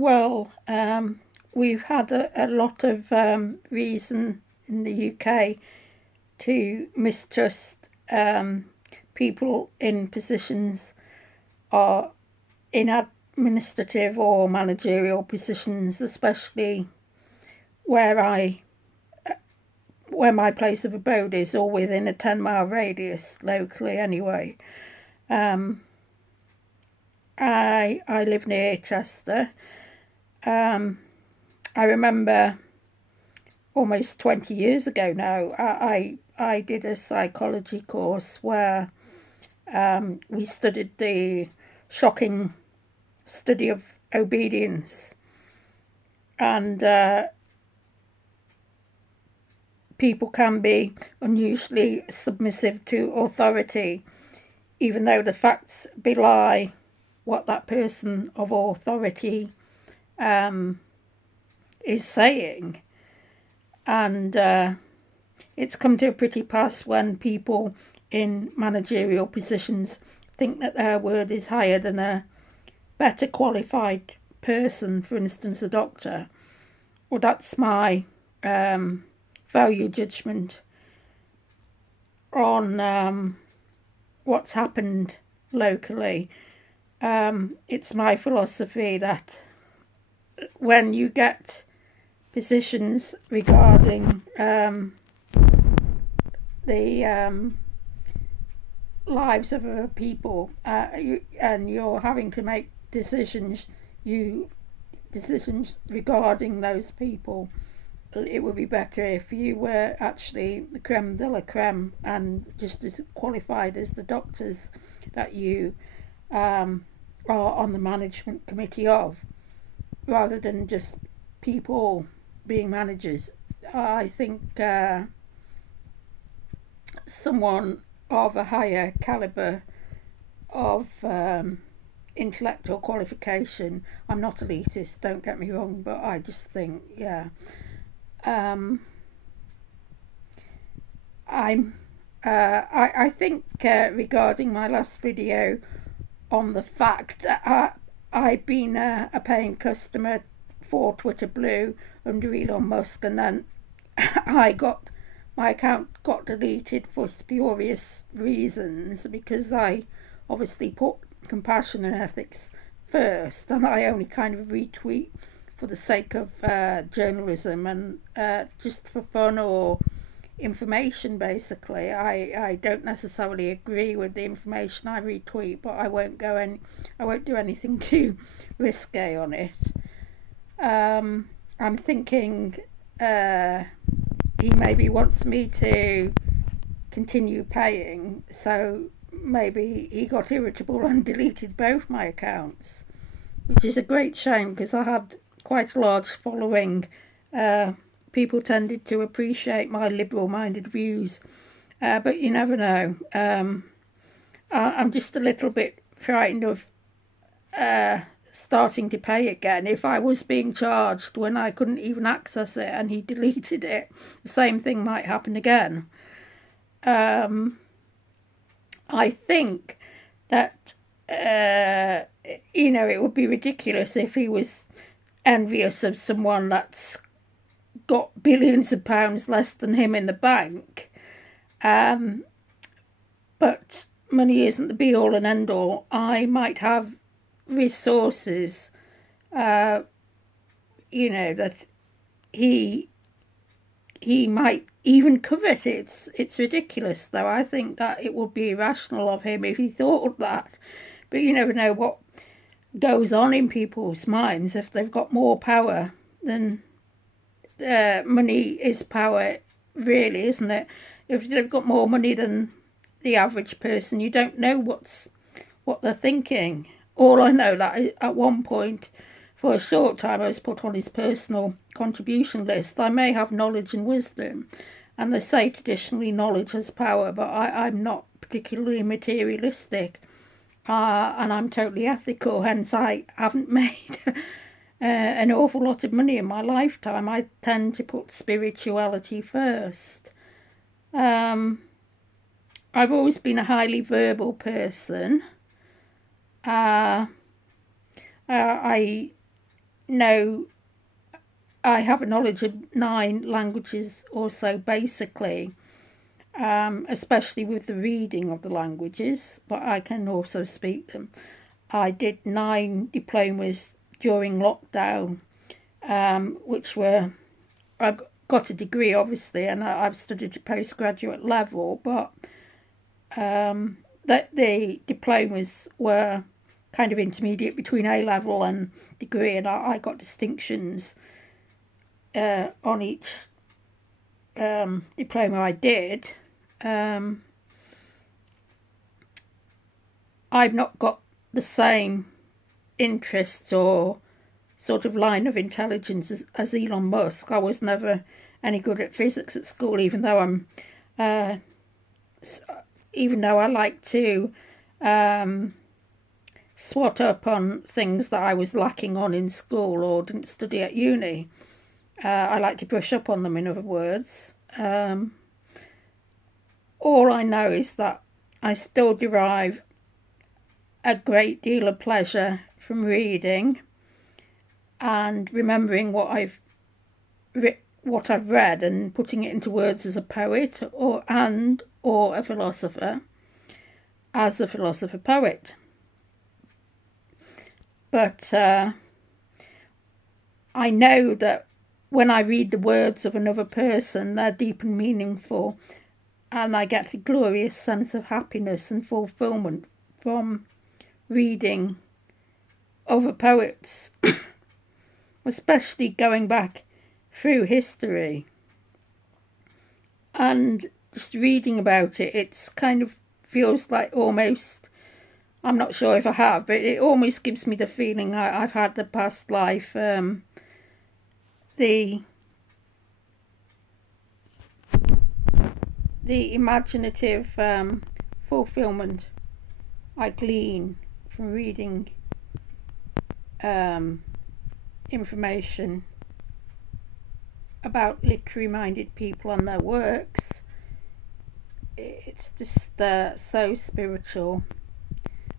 Well, we've had a lot of reason in the UK to mistrust people in positions or in administrative or managerial positions, especially where I where my place of abode is, or within a 10-mile radius locally anyway. I live near Chester. I remember almost 20 years ago now, I did a psychology course where we studied the shocking study of obedience, and people can be unusually submissive to authority, even though the facts belie what that person of authority is saying. And it's come to a pretty pass when people in managerial positions think that their word is higher than a better qualified person, for instance a doctor. Well, that's my value judgment on what's happened locally. It's my philosophy that when you get positions regarding the lives of other people, and you're having to make decisions regarding those people, it would be better if you were actually the creme de la creme and just as qualified as the doctors that you are on the management committee of, rather than just people being managers. I think someone of a higher calibre of intellectual qualification, I'm not elitist, don't get me wrong, but I just think, I think regarding my last video on the fact that I've been a paying customer for Twitter Blue under Elon Musk, and then my account got deleted for spurious reasons because I obviously put compassion and ethics first, and I only kind of retweet for the sake of journalism and just for fun or information. Basically, I don't necessarily agree with the information I retweet, but I won't do anything too risque on it. I'm thinking he maybe wants me to continue paying, so maybe he got irritable and deleted both my accounts, which is a great shame because I had quite a large following. People tended to appreciate my liberal-minded views, but you never know. I'm just a little bit frightened of starting to pay again. If I was being charged when I couldn't even access it and he deleted it, the same thing might happen again. I think that it would be ridiculous if he was envious of someone that's got billions of pounds less than him in the bank. But money isn't the be all and end all. I might have resources, that he might even covet. It's ridiculous, though. I think that it would be irrational of him if he thought that. But you never know what goes on in people's minds if they've got more power than money is power, really, isn't it? If they've got more money than the average person, you don't know what they're thinking. All I know that at one point, for a short time, I was put on his personal contribution list. I may have knowledge and wisdom, and they say traditionally knowledge has power, but I'm not particularly materialistic, and I'm totally ethical, hence I haven't made an awful lot of money in my lifetime. I tend to put spirituality first. I've always been a highly verbal person. I know I have a knowledge of 9 languages or so, basically, especially with the reading of the languages, but I can also speak them. I did 9 diplomas during lockdown, which were, I've got a degree obviously, and I've studied at postgraduate level, but the diplomas were kind of intermediate between A level and degree, and I got distinctions on each diploma I did. I've not got the same interests or sort of line of intelligence as Elon Musk. I was never any good at physics at school, even though I like to swat up on things that I was lacking on in school or didn't study at uni. I like to brush up on them, in other words. All I know is that I still derive a great deal of pleasure from reading and remembering what I've read and putting it into words as a poet or a philosopher, as a philosopher poet. But I know that when I read the words of another person, they're deep and meaningful, and I get a glorious sense of happiness and fulfillment from reading other poets, especially going back through history and just reading about it. It's kind of feels like almost, I'm not sure if I have, but it almost gives me the feeling I've had the past life, the imaginative fulfillment I glean from reading information about literary-minded people and their works. It's just so spiritual.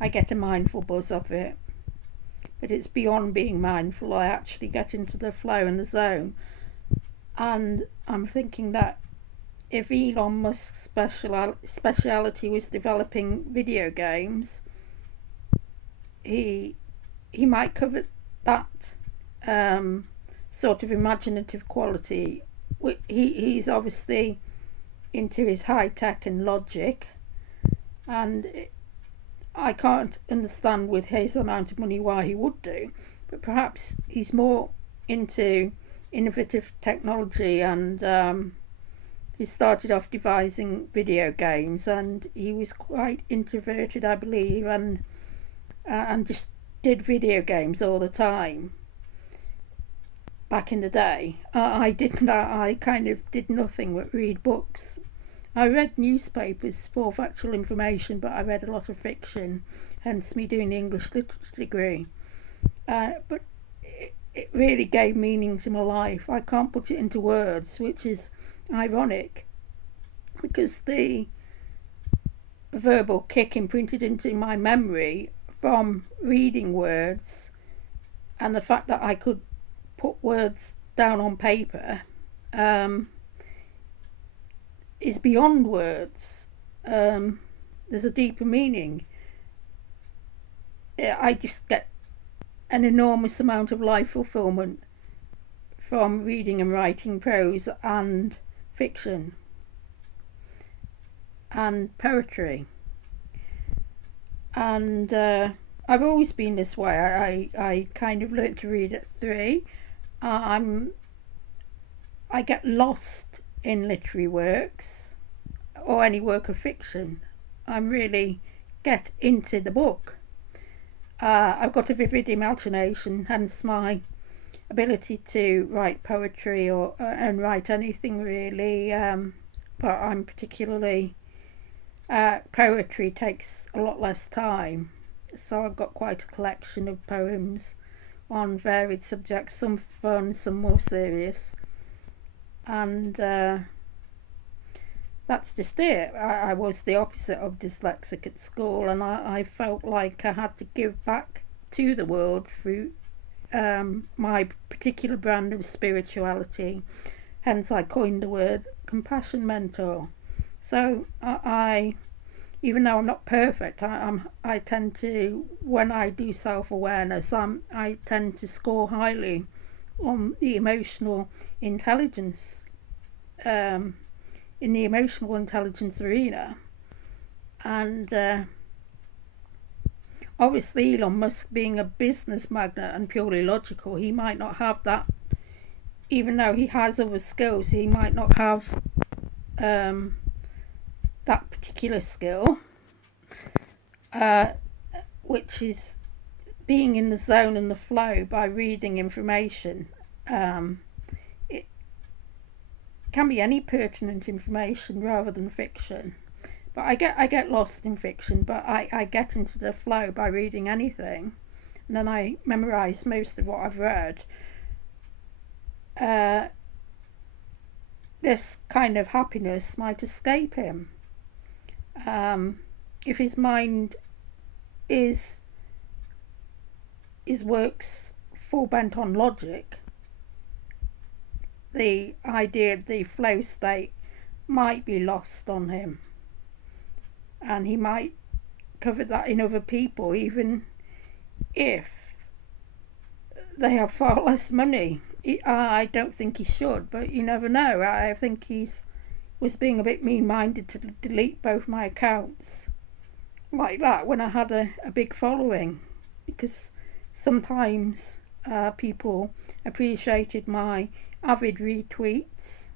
I get a mindful buzz of it, but it's beyond being mindful. I actually get into the flow and the zone, and I'm thinking that if Elon Musk's speciality was developing video games, he might cover that sort of imaginative quality. He's obviously into his high tech and logic, and I can't understand with his amount of money why he would do, but perhaps he's more into innovative technology, and he started off devising video games, and he was quite introverted, I believe, and just did video games all the time back in the day. I didn't. I kind of did nothing but read books. I read newspapers for factual information, but I read a lot of fiction, hence me doing the English literature degree. But it really gave meaning to my life. I can't put it into words, which is ironic, because the verbal kick imprinted into my memory from reading words and the fact that I could put words down on paper is beyond words. There's a deeper meaning. I just get an enormous amount of life fulfillment from reading and writing prose and fiction and poetry. And I've always been this way. I kind of learnt to read at 3. I get lost in literary works or any work of fiction. I really get into the book. I've got a vivid imagination, hence my ability to write poetry or and write anything really. But I'm particularly poetry takes a lot less time, so I've got quite a collection of poems on varied subjects, some fun, some more serious, and that's just it. I was the opposite of dyslexic at school, and I felt like I had to give back to the world through my particular brand of spirituality. Hence, I coined the word compassion mentor. So I even though I'm not perfect, I tend to, when I do self-awareness, I tend to score highly on the emotional intelligence, in the emotional intelligence arena. And obviously Elon Musk, being a business magnate and purely logical, he might not have that. Even though he has other skills, he might not have that particular skill, which is being in the zone and the flow by reading information. It can be any pertinent information rather than fiction. But I get lost in fiction, but I get into the flow by reading anything, and then I memorise most of what I've read. This kind of happiness might escape him. If his mind is works full bent on logic, the idea of the flow state might be lost on him, and he might cover that in other people, even if they have far less money. I don't think he should, but you never know. I think he was being a bit mean-minded to delete both my accounts like that when I had a big following, because sometimes people appreciated my avid retweets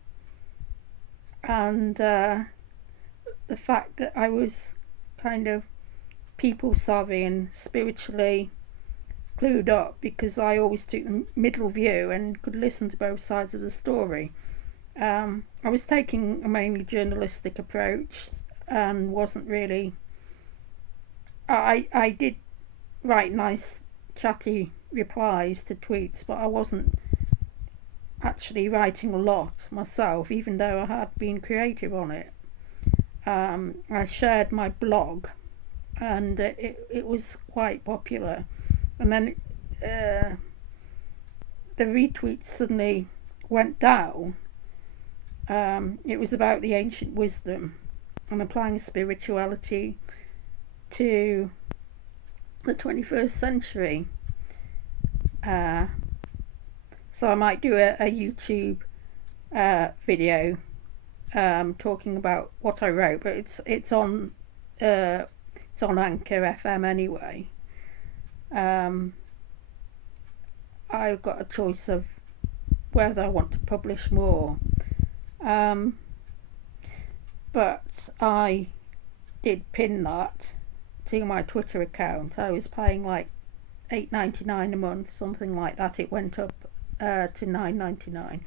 and the fact that I was kind of people savvy and spiritually clued up, because I always took the middle view and could listen to both sides of the story. I was taking a mainly journalistic approach and wasn't really. I did write nice chatty replies to tweets, but I wasn't actually writing a lot myself, even though I had been creative on it. I shared my blog, and it was quite popular, and then the retweets suddenly went down. It was about the ancient wisdom and applying spirituality to the 21st century. So I might do a YouTube video talking about what I wrote, but it's on Anchor FM anyway. I've got a choice of whether I want to publish more, but I did pin that to my Twitter account. I was paying like $8.99 a month, something like that. It went up to $9.99.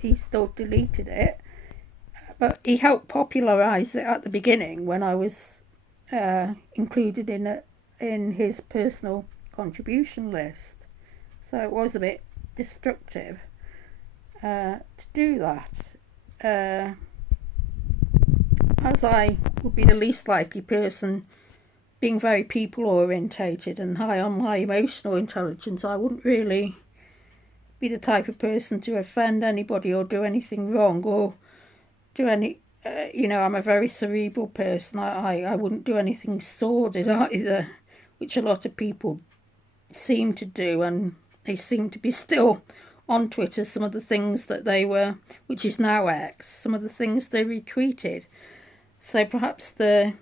He still deleted it, but he helped popularise it at the beginning when I was included in his personal contribution list. So it was a bit destructive to do that, as I would be the least likely person, being very people orientated and high on my emotional intelligence. I wouldn't really be the type of person to offend anybody or do anything wrong or do any I'm a very cerebral person. I wouldn't do anything sordid either, which a lot of people seem to do, and they seem to be still on Twitter. Some of the things that they were, which is now X, some of the things they retweeted. So perhaps there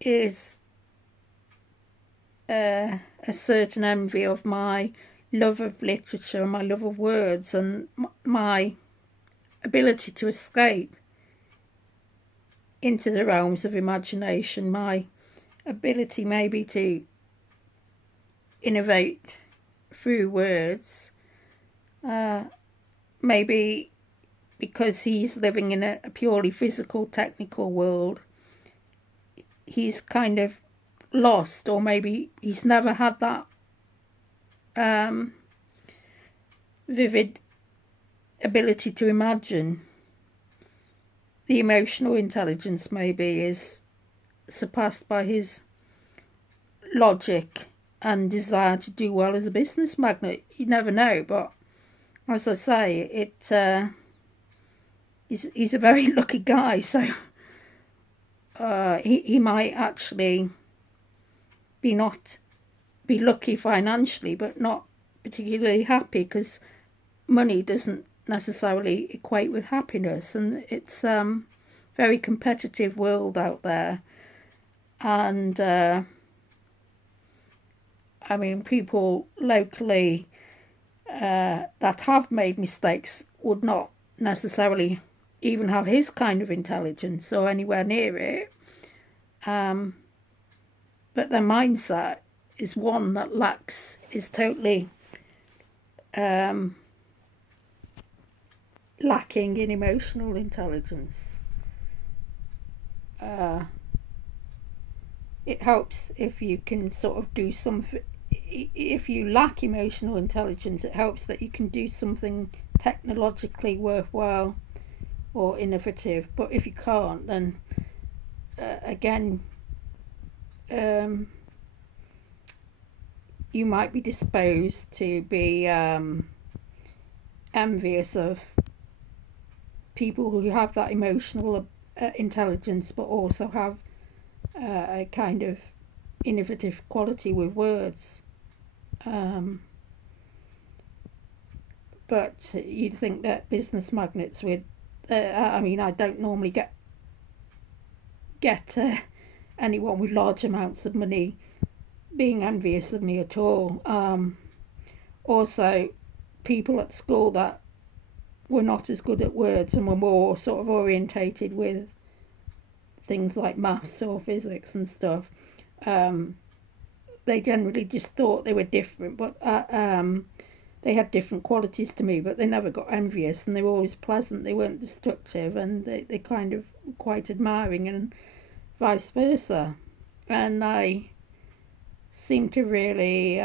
is a certain envy of my love of literature and my love of words and my ability to escape into the realms of imagination, my ability maybe to innovate through words, maybe because he's living in a purely physical, technical world, he's kind of lost, or maybe he's never had that vivid ability to imagine. The emotional intelligence maybe is surpassed by his logic and desire to do well as a business magnate. You never know, but as I say, he's a very lucky guy, so he might actually be lucky financially, but not particularly happy, because money doesn't necessarily equate with happiness, and it's very competitive world out there. And I mean, people locally that have made mistakes would not necessarily even have his kind of intelligence or anywhere near it. But their mindset is one that is totally lacking in emotional intelligence. It helps if you can sort of do something. If you lack emotional intelligence, it helps that you can do something technologically worthwhile or innovative. But if you can't, then again, you might be disposed to be envious of people who have that emotional intelligence, but also have a kind of innovative quality with words. But you'd think that business magnates would. I mean, I don't normally get anyone with large amounts of money being envious of me at all. Also, people at school that were not as good at words and were more sort of orientated with things like maths or physics and stuff. They generally just thought they were different, but they had different qualities to me, but they never got envious, and they were always pleasant. They weren't destructive, and they kind of quite admiring, and vice versa. And I seem to really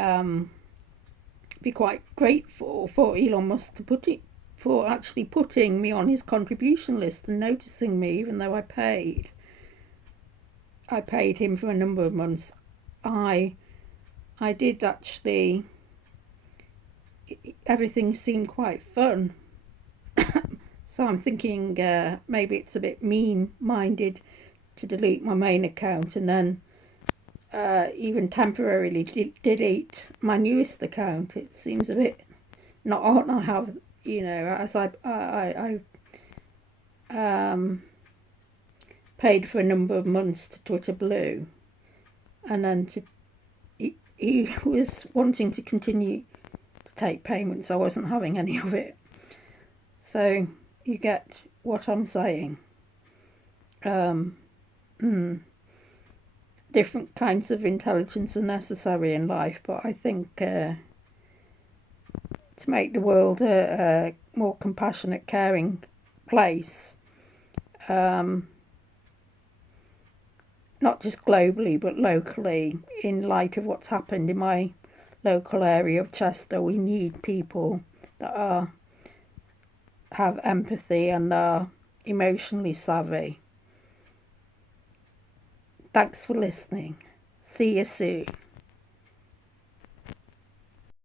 be quite grateful for Elon Musk for actually putting me on his contribution list and noticing me, even though I paid him for a number of months. I did actually. Everything seemed quite fun. So I'm thinking maybe it's a bit mean-minded to delete my main account and then even temporarily delete my newest account. It seems a bit not odd. I have, as I paid for a number of months to Twitter Blue, and then he was wanting to continue take payments. I wasn't having any of it. So you get what I'm saying. Different kinds of intelligence are necessary in life, but I think to make the world a more compassionate, caring place, not just globally but locally, in light of what's happened in my local area of Chester, we need people that have empathy and are emotionally savvy. Thanks for listening. See you soon.